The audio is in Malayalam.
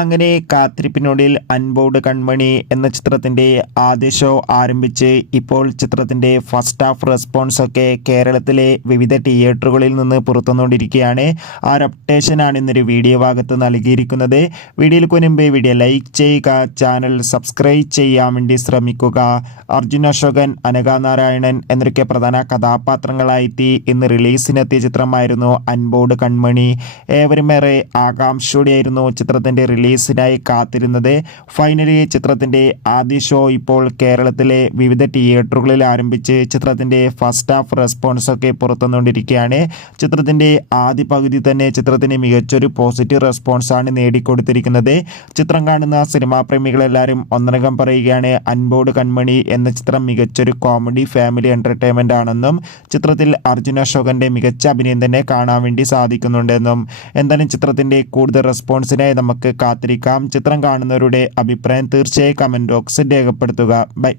അങ്ങനെ കാത്തിരിപ്പിനൊടുവിൽ അൻപോട് കൺമണി എന്ന ചിത്രത്തിൻ്റെ ആദ്യ ഷോ ആരംഭിച്ച് ഇപ്പോൾ ചിത്രത്തിൻ്റെ ഫസ്റ്റ് ഹാഫ് റെസ്പോൺസ് ഒക്കെ കേരളത്തിലെ വിവിധ തിയേറ്ററുകളിൽ നിന്ന് പുറത്തുവന്നുകൊണ്ടിരിക്കുകയാണ്. ആ ഒരു അപ്ഡേഷനാണ് ഇന്നൊരു വീഡിയോ ഭാഗത്ത് നൽകിയിരിക്കുന്നത്. വീഡിയോയിൽ മുൻപ് വീഡിയോ ലൈക്ക് ചെയ്യുക, ചാനൽ സബ്സ്ക്രൈബ് ചെയ്യാൻ വേണ്ടി ശ്രമിക്കുക. അർജുൻ അശോകൻ, അനഘ നാരായണൻ എന്നൊക്കെ പ്രധാന കഥാപാത്രങ്ങളായിട്ട് ഇന്ന് റിലീസിനെത്തിയ ചിത്രമായിരുന്നു അൻപോട് കൺമണി. ഏവരുമേറെ ആകാംക്ഷയോടെയായിരുന്നു ചിത്രത്തിൻ്റെ റിലീസിനായി കാത്തിരുന്നത്. ഫൈനലി ചിത്രത്തിൻ്റെ ആദ്യ ഷോ ഇപ്പോൾ കേരളത്തിലെ വിവിധ തിയേറ്ററുകളിൽ ആരംഭിച്ച് ചിത്രത്തിൻ്റെ ഫസ്റ്റ് ഹാഫ് റെസ്പോൺസ് ഒക്കെ പുറത്തുവന്നുകൊണ്ടിരിക്കുകയാണ്. ചിത്രത്തിൻ്റെ ആദ്യ പകുതി തന്നെ ചിത്രത്തിന് മികച്ചൊരു പോസിറ്റീവ് റെസ്പോൺസാണ് നേടിക്കൊടുത്തിരിക്കുന്നത്. ചിത്രം കാണുന്ന സിനിമാ പ്രേമികളെല്ലാവരും ഒന്നടങ്കം പറയുകയാണ് അൻപോട് കൺമണി എന്ന ചിത്രം മികച്ചൊരു കോമഡി ഫാമിലി എൻ്റർടൈൻമെൻ്റ് ആണെന്നും ചിത്രത്തിൽ അർജുൻ അശോകൻ്റെ മികച്ച അഭിനയം തന്നെ കാണാൻ വേണ്ടി സാധിക്കുന്നുണ്ടെന്നും. എന്തായാലും ചിത്രത്തിൻ്റെ കൂടുതൽ റെസ്പോൺസിനായി നമുക്ക് കാത്തിരിക്കാം. ചിത്രം കാണുന്നവരുടെ അഭിപ്രായം തീർച്ചയായും കമൻറ്റ് ബോക്സിൽ രേഖപ്പെടുത്തുക. ബൈ.